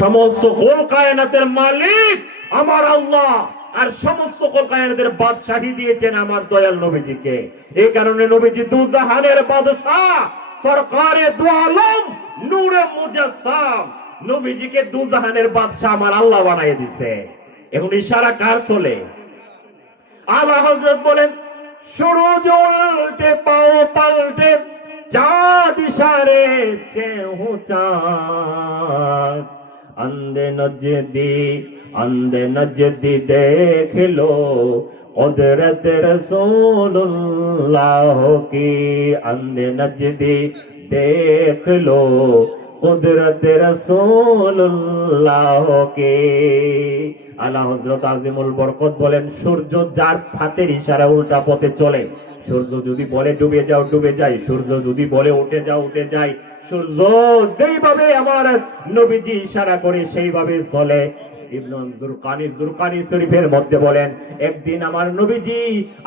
সমস্ত কুল কায়নাতের মালিক আমার আল্লাহ, আর সমস্ত কুল কায়নাতের বাদশাহী দিয়েছেন আমার দয়াল নবীজিকে। এই কারণে নবীজি দুজাহানের বাদশাহ, সরকারে দু আলম, নূরে মুজাসসাম, নবীজিকে দুজাহানের বাদশাহ আমার আল্লাহ বানিয়ে দিয়েছে। এখন ইশারা কার চলে? আলা হযরত বলেন, সূরজ উল্টে পাও পাল্টে, চাঁদ ইশারে চেহু চাঁদ, अंधे नजदी देख लो कुदरत रसूलुल्लाह की, अंधे नजदी देख लो कुदरत रसूलुल्लाह की। আলা হযরত আজিমুল বরকত বলেন, সূর্য যার হাতের ইশারা উল্টা পথে চলে। সূর্য যদি বলে ডুবে যাও ডুবে যায়, সূর্য যদি বলে উঠে যাও উঠে যায়। সূর্য যেইভাবে আমার নবীজি ইশারা করে সেইভাবে চলে। ইবনে জুরকানি শরীফের মধ্যে বলেন, একদিন আমার নবীজি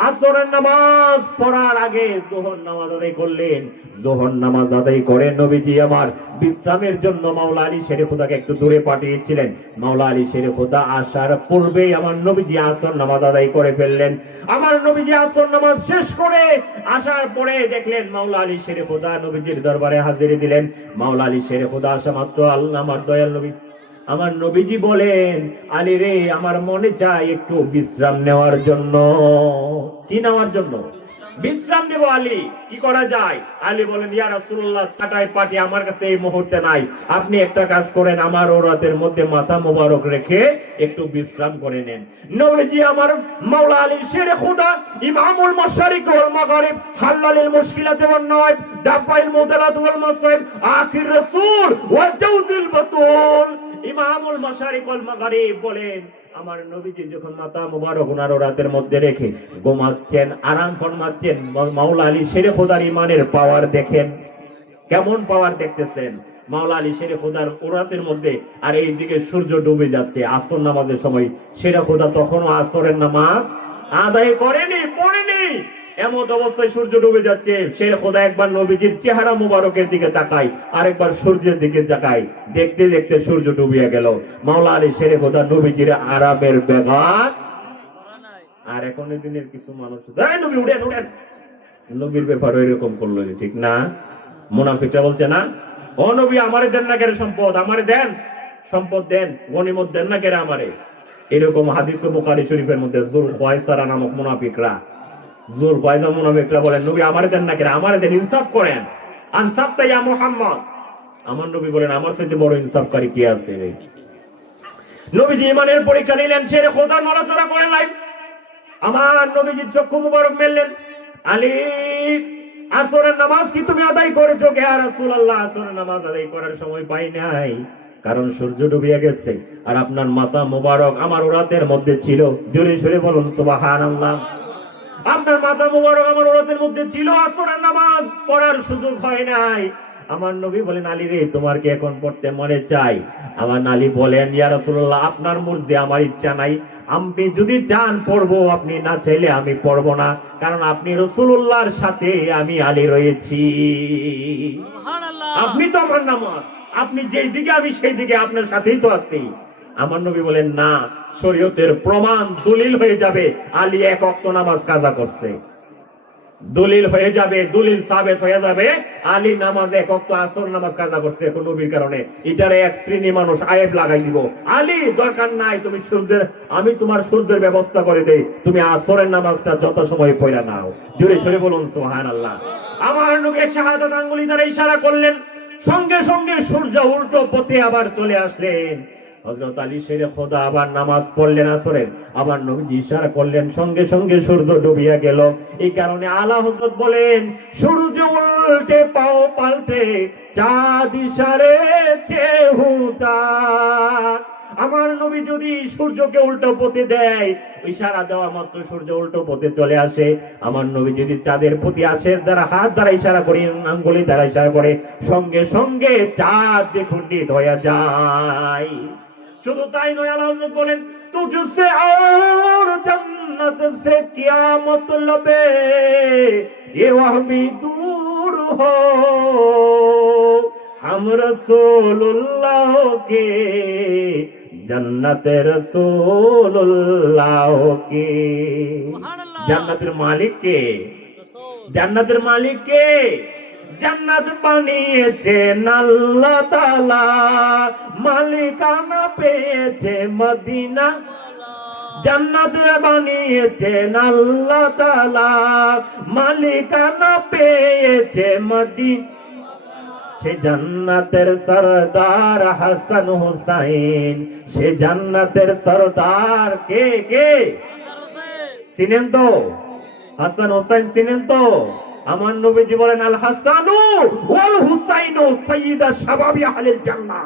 আসরের নামাজ পড়ার আগে যোহর নামাজ আদায় করলেন। যোহর নামাজ আদায় করে নবীজি আমার বিশ্রামের জন্য মাওলা আলী শেরে খুদাকে একটু দূরে পাঠিয়েছিলেন। মাওলা আলী শেরে খুদা আসার পূর্বেই আমার নবীজি আসর নামাজ আদায় করে ফেললেন। আমার নবীজি আসর নামাজ শেষ করে আসার পরে দেখলেন মাওলা আলী শেরে খুদা নবীজির দরবারে হাজিরি দিলেন। মাওলা আলী শেরে খুদা আসা মাত্র আল্লাহ আমার দয়াল নবী, আমার নবীজি বলেন, আলী রে, আমার মনে চায় একটু বিশ্রাম নেওয়ার জন্য। কি নেওয়ার জন্য? বিশ্রাম নেব। আলী, কি করা যায়? আলী বলেন, ইয়া রাসূলুল্লাহ, চাটাই পাটি আমার কাছে এই মুহূর্তে নাই। আপনি একটা কাজ করেন, আমার ওরাতের মধ্যে মাথা মোবারক রেখে একটু বিশ্রাম করে নেন। নবীজি আমার মাওলা আলী শেরে খুদা, ইমামুল মাশারিক ওয়াল মাগরিব, হাল্লালিল মুশকিলাত ওয়ান নওয়াইব, দাফাইল মুদালাত ওয়াল মাসাইব, আখির রাসূল ওয়া জাওজিল বাতুল, ইমামুল মাশারিক ওয়াল মাগরিব বলেন, আমার নবীজি যখন মাথা মুবারক ওনার রাতের মধ্যে রেখে ঘুমাচ্ছেন, আরাম ফরমাচ্ছেন, মাওলা আলী শেরে খুদার ইমানের পাওয়ার দেখেন। কেমন পাওয়ার দেখতেছেন মাওলা আলী শেরে খুদার রাতের মধ্যে। আর এইদিকে সূর্য ডুবে যাচ্ছে আসর নামাজের সময়। শেরে খুদা তখনও আসরের নামাজ আদায় করেনি, পড়েনি। এমন অবস্থায় সূর্য ডুবে যাচ্ছে। শেরে খুদা একবার নবীজির চেহারা মুবারকের দিকে তাকায়, আরেকবার সূর্যের দিকে তাকায়। দেখতে দেখতে সূর্য ডুবিয়ে গেল। মাওলা আলী শেরে খুদা নবীজির আরামের ব্যাঘাত। আর এখন দিনের কিছু মানুষ, নবী উঠেন উঠেন, নবীর ব্যাপারে এরকম করলো, ঠিক না? মুনাফিকরা বলছে না, ও নবী, আমারে দেন না কেন সম্পদ, আমারে দেন, সম্পদ দেন, গনিমত দেন না কেন আমারে। এরকম হাদিস বুখারী শরীফের মধ্যে যুলখায়সারা নামক মুনাফিকরা, যুলখায়সা মুনাফিকরা বলেন, নবী আমারে দেন না কেন, আমারে দেন, ইনসাফ করেন, আনসাফতা ইয়া মুহাম্মদ। আমার নবী বলেন, আমার সাথে বড় ইনসাফকারী কি আছে রে? নবীজি ইমানের পরীক্ষা নিলেন, শেরে খোদার নড়াচড়া করেন নাই। আমার নবীজির চক্ষু মুবারক মেললেন, আলী, আসরের নামাজ কি তুমি আদায় করেছো? কে? আর রাসূলুল্লাহ, আসরের নামাজ আদায় করার সময় পাই নাই, কারণ সূর্য ডুবিয়ে গেছে। আর আপনার মাথা মুবারক আমার ওরাতের মধ্যে ছিল। জোরে জোরে বলুন সুবহানাল্লাহ। আপনার মাথা মুবারক আমার ওরাতের মধ্যে ছিল, আসরের নামাজ পড়ার সুযোগ হয় নাই। আমার নবী বলেন, আলী রে, তোমার কি এখন পড়তে মনে চাই? আমার আলী বলেন, ইয়া রাসূলুল্লাহ, আপনার মর্জি, আমার ইচ্ছা নাই। আপনি যদি চান পড়বো, আপনি না চাইলে আমি পড়বো না, কারণ আপনি রাসূলুল্লাহর সাথে আমি আলী রয়েছি। আপনি তো আমার নামাজ, আপনি যেই দিকে আমি সেই দিকে, আপনার সাথেই তো আছি। আমার নবী বলেন, না, শরীয়তের প্রমাণ দলিল হয়ে যাবে আলী এক ওয়াক্ত নামাজ কাজা করছে। দলিল হয়ে যাবে, দলিল সাবেত হয়ে যাবে আলী নামাজ এক ওয়াক্ত আসর নামাজ কাজা করছে কোন নবীর কারণে। এটারে এক শ্রেণী মানুষ আয়েব লাগাই দিব, আলী দরকার নাই, তুমি সূর্যের, আমি তোমার সূর্যের ব্যবস্থা করে দেই, তুমি আসরের নামাজটা যত সময় পড়া নাও। জোরে সরে বলুন সুবহানাল্লাহ। আমার নবী শাহাদাত আঙ্গুলি দ্বারা ইশারা করলেন, সঙ্গে সঙ্গে সূর্য উল্টো পথে আবার চলে আসলেন। হযরত আলী শেরে খোদা আবার নামাজ পড়লেন আসরের, আবার নবীজি ইশারা করলেন, সঙ্গে সঙ্গে সূর্য ডুবিয়া গেল। এই কারণে আলা হযরত বলেন, সূর্য উল্টে পাও পাল্টে, চাঁদ ইশারে চেহু চাঁদ। আমার নবী যদি সূর্যকে উল্টো পথে দেয়, ইশারা দেওয়া মাত্র সূর্য উল্টো পথে চলে আসে। আমার নবী যদি চাঁদের প্রতি আশের দ্বারা হাত দ্বারা ইশারা করে, আঙ্গুলি দ্বারা ইশারা করে, সঙ্গে সঙ্গে চাঁদ দ্বিখণ্ডিত হয়ে যায়। শুধু তাই নয়, আল্লাহ বলেন, তুঝসে और जन्नत से क्या मतलब ये वह भी दूर हो, हम रसूलुल्लाह के जन्नत रसूलुल्लाह के জান্নাতের মালিক কে জান্নাতের মালিক কে জান্নাত বানিয়েছেন আল্লাহ তাআলা মালিকানা পেয়েছে মদিনা জান্নাত বানিয়েছেন আল্লাহ তাআলা মালিকানা পেয়েছে মদিনা সে জান্নাতের সরদার হাসান হুসাইন সে জান্নাতের সরদার কে কে চিনেন তো হাসান হুসাইন চিনেন তো আমার নবীজি বলেন আল হাসানু ওয়াল হুসাইনু সাইয়্যিদা শাবাবি আহলিল জান্নাহ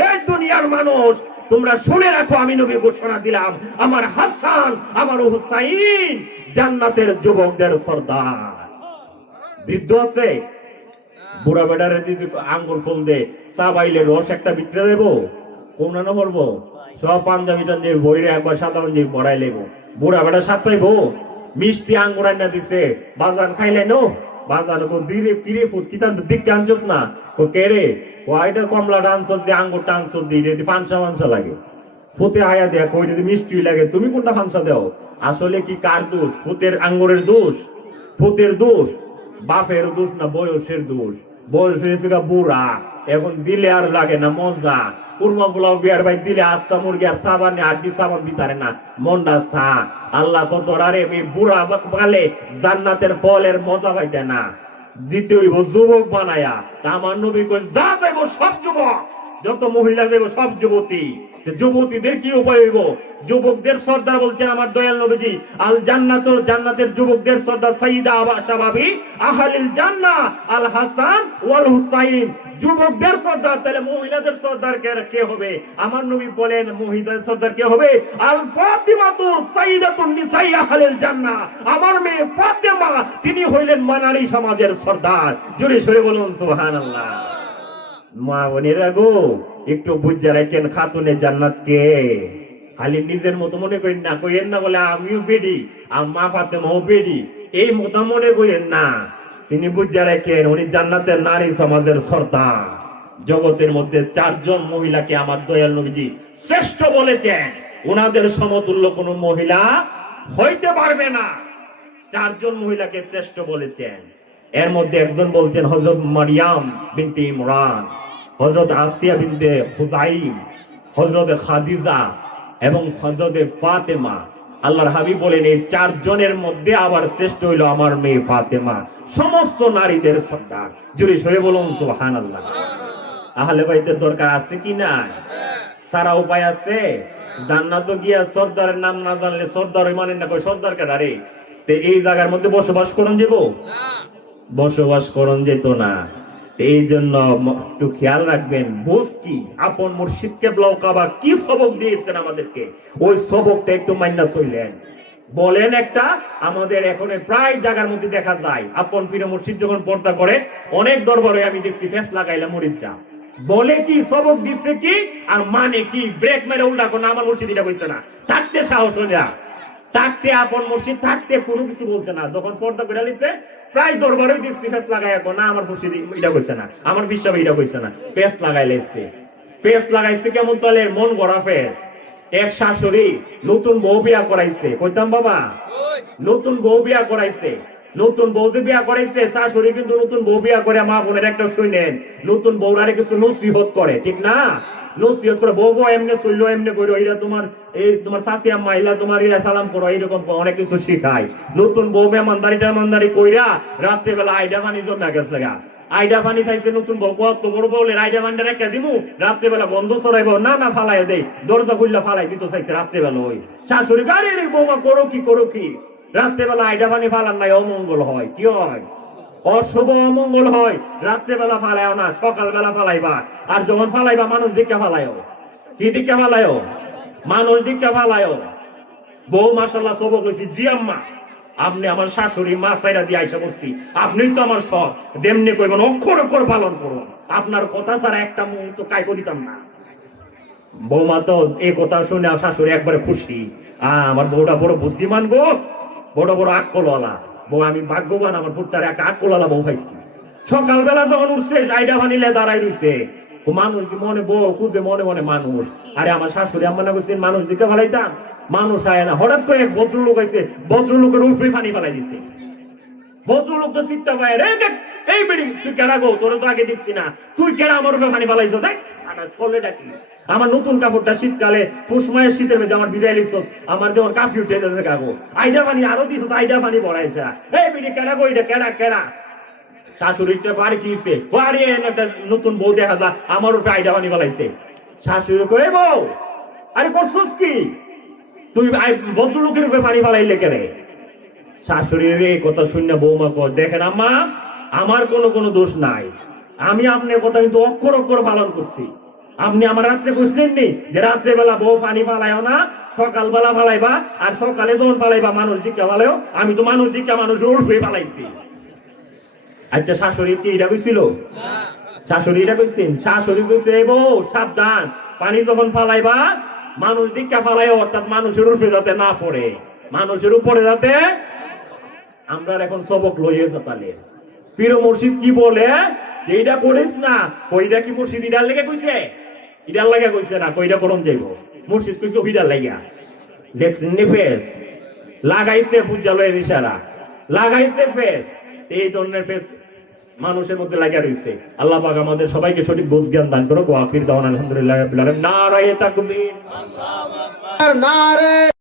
এই দুনিয়ার মানুষ তোমরা শুনে রাখো আমি নবী ঘোষণা দিলাম আমার হাসান আমার হুসাইন জান্নাতের যুবকদের সরদার বৃদ্ধ আছে বুড়া বেটারে যদি আঙ্গুর ফুল দে চাবাইলে রস একটা বিক্রে দেবো কোন না বলবো সব পাঞ্জাবি টাঞ্জাবি বইরে একবার সাধারণ যে বড়াই লেবো বুড়া বেটা সাত পাইবো মিষ্টি আঙ্গুর আইনা দিছে বাজান খাইলে নো বাজান তো দিলে কিরে ফুট কিতান তো দিক আনছত না ও কে রে ও আইটা কমলা ডান্সর দিয়ে আঙ্গুর টানসর দিয়ে যদি পাঁচশা মাংসা লাগে ফুতে আয়া দেয়া কই যদি মিষ্টি লাগে তুমি কোনটা ফাংসা দাও আসলে কি কার দোষ ফুতের আঙ্গুরের দোষ ফুতের দোষ বাপের দোষ না বয়সের দোষ বয়স হয়েছে বুড়া এখন দিলে আর লাগে না মজা কুরমা গুলাও বিয়ার ভাই দিলে আস্তা মুরগি আর সাবানে আড্ডি সাবান দিতারে না মন্ডা সা আল্লাহ কত আরে বুড়া বলে জান্নাতের ফলের মজা পাইতে না দিতে হইব যুবক বানায়া আমার নবী কই যা দেব সব যুবক যত মহিলা দেব সব যুবতী যুবতীদের কি উপায় হইব যুবকদের সর্দার বলছেন আমার দয়াল নবীজি আল জান্নাতুল জান্নাতের যুবকদের সর্দার সাইয়্যিদা শাবাবি আহলিল জান্নাহ আল হাসান ওয়াল হুসাইন যুবকদের সর্দার তাহলে মহিলাদের সর্দার কে হবে আমার নবী বলেন মহিলাদের সর্দার কে হবে আল ফাতিমাতু সাইয়্যিদাতুন নিসাই আহলিল জান্নাহ আমার মেয়ে ফাতেমা তিনি হইলেন মানারি সমাজের সর্দার জোরে সরে বলুন সুবহানাল্লাহ মা বোনেরা গো একটু বুঝা রাখেন খাতুনে জান্নাত কে খালি নিজের মতো মনে করেন না কইেন না বলে আমিও বেডি আর মা ফাতেমাও বেডি এই মতো মনে করেন না তিনি বুঝা রাখেন উনি জান্নাতের নারী সমাজের সর্দার জগতের মধ্যে চারজন মহিলাকে আমার দয়াল নবীজি শ্রেষ্ঠ বলেছেন ওনাদের সমতুল্য কোন মহিলা হইতে পারবে না চারজন মহিলাকে শ্রেষ্ঠ বলেছেন এর মধ্যে একজন বলছেন হযরত মারিয়াম বিনতে ইমরান হযরত আসিয়া বিনতে হুযাইম হযরত খাদিজা এবং হযরত ফাতেমা আল্লাহর হাবিব বলেন এই চারজনের মধ্যে আবার শ্রেষ্ঠ হইল আমার মেয়ে ফাতেমা সমস্ত নারীদের সর্দার জোরে সরে বলুন সুবহানাল্লাহ আহলে বাইতের দরকার আছে কি না সারা উপায় আছে জান্নাতে গিয়া সর্দারের নাম না জানলে সর্দার মানেন না কই সর্দার কেডা রে তে এই জায়গার মধ্যে বসবাস করুন যাব বসবাস করুন যেত না এই জন্য একটু খেয়াল রাখবেন বুঝ কি আপন মুর্শিদ কেবলা কাবা কি সবক দিয়েছেন আমাদেরকে ওই সবকটা একটু মাইনা চললেন বলেন একটা আমাদের এখন প্রায় জায়গার মধ্যে দেখা যায় আপন পীর মুর্শিদ যখন পর্দা করে অনেক দরবারে আমি দেখছি ফেস লাগাইলাম মুরিদরা বলে কি সবক দিচ্ছে কি আর মানে কি ব্রেক মেরে উল্টা কোন আমার মুর্শিদ এটা বলছে না থাকতে সাহস হয়ে যা থাকতে আপন মুর্শিদ থাকতে কোনো কিছু বলছে না যখন পর্দা করে নিছে প্রায় দরবারে দেখছি ফেস লাগাই এখন না আমার মুর্শিদ এটা কইছে না আমার বিশ্বাস এটা কইছে না পেস লাগাইছে পেস লাগাইছে কেমন তাহলে মন গড়া ফেস এক শাশুড়ি নতুন বউ বিয়া করাইছে কইতাম বাবা নতুন বউ বিয়া করাইছে নতুন বউ যে বিয়া করাইছে শাশুড়ি কিন্তু নতুন বউ বিয়া করে মা বোনের একটা শুনেন নতুন বউরারে কিছু নসিহত করে ঠিক না নসিহত করে বউ বউ এমনি চললো এমনি করো এটা তোমার এই তোমার শাশি আম্মা ইলা তোমার ইলা সালাম করো এইরকম অনেক কিছু শিখায় নতুন বউ মেহমানদারি কইরা রাত্রে বেলা আইডা পানি জমা গেছে গা আইডা পানি চাইছে নতুন বউ কত বড় বলে আইডা পানি রেখে দিমু রাত্রে বেলা বন্ধ ছড়াইবো না না ফালাই দেই দরজা খুললা ফালাই দিতে চাইছে রাত্রে বেলা ওই শাশুড়ি গাড়ি রে বৌমা করো কি রাত্রে বেলা আইডা পানি ফালান নাই অমঙ্গল হয় কি হয় অশুভ অমঙ্গল হয় রাত্রে বেলা ফালাইও না সকাল বেলা ফালাইবা আর যখন ফালাইবা মানুষ দিকে ফালাইও কি দিকে ফালাইও মানুষ দিকে ফালাইও বউ মাশাআল্লাহ সবক লইছি জি আম্মা আপনি আমার শাশুড়ি মা সাইরা দিয়ে আইসা বলছি আপনি তো আমার সব যেমনি কইবেন অক্ষর অক্ষর পালন করুন আপনার কথা ছাড়া একটা মুহূর্ত কাইকো দিতাম না বৌমা তো এই কথা শুনে শাশুড়ি একবারে খুশি আমার বউটা বড় বুদ্ধিমান গো বড় বড় আকলওয়ালা বউ আমি ভাগ্যবান আমার পুত্রার একটা আকলওয়ালা বউ পাইছি সকালবেলা যখন উঠছে আইডা ভানিলে দাঁড়াই দিছে মানুষ কি মনে বউ খুঁজে মনে মনে মানুষ। আরে আমার শাশুড়ি আম্মা না করছেন মানুষ দিকে ফেলাইতাম, মানুষ আয় না। হঠাৎ করে এক ভদ্রলোক আইছে, ভদ্রলোকের উপরে পানি ফেলাই দিতে। ভদ্রলোক তো চিন্তা পায়, রে দেখ এই বেড়ি তুই কেনা গো, তোর তো আগে দেখছি না, তুই কেনা আমার উপরে পানি ফেলাইছ, দেখ করলে ডাকি। আমার নতুন কাপড়টা শীতকালে পুষ মাসের শীতের মধ্যে আমার বিদায় লিখছ, আমার যেমন কাফি উঠে যাচ্ছে কাগো, আইডা পানি আরো দিছ, আইডা পানি বড়াইছে, এই বেড়ি কেনা গো, এটা কেনা কেনা। শাশুড়িটা বাড়ি কি হইছে, বাড়ি একটা নতুন বউ দেখা যা আমার উপরে আইডা পানি ফেলাইছে। শাশুড়ি কই বউ, আরে করছস কি তুই, ভদ্রলোকের উপরে পানি ফেলাইলে কেনে? শাশুড়ির এই কথা শুনে বৌমা কয়, দেখেন আম্মা, আমার কোনো দোষ নাই, আমি আপনার কথা কিন্তু অক্ষর অক্ষর পালন করছি। আপনি আমার রাত্রে বুঝলেন নি যে রাত্রে বেলা বউ পানি ফালাইও না, সকালবেলা ফালাইবা, আর সকালে যখন ফালাইবা মানুষ দিকে ফালাইও। আমি তো মানুষ দিকে মানুষ উঠবে ফালাইছি। আচ্ছা শাশুড়ি কি এটা কইছিল? শাশুড়ি এটা কইছেন? শাশুড়ি কইছে এই বউ সাবধান, পানি যখন ফালাইবা মানুষ দিকে ফালাইও, অর্থাৎ মানুষের উপরে যাতে না পড়ে, মানুষের উপরে যাতে। আমরা এখন সবক লইয়ে যাতালে পীর মুর্শিদ কি বলে যে এইটা করিস না, কইটা কি মুর্শিদ ইডার লেগে কইছে? ইডার লাগে কইছে না, কইটা করম যাইব। মুর্শিদ কইছে ইডার লাগিয়া। দেখছেন নি ফেস লাগাইছে, বুঝালয়ের ইশারা লাগাইছে ফেস, এই ধরনের ফেস মানুষের মধ্যে লাগিয়া রয়েছে। আল্লাহ পাক আমাদের সবাইকে সঠিক বুঝ জ্ঞান দান করুক। ওয়া আখির দাওয়ানা আলহামদুলিল্লাহি রাব্বিল আলামিন। নারায়ে তাকবীর, আল্লাহু আকবার, নারে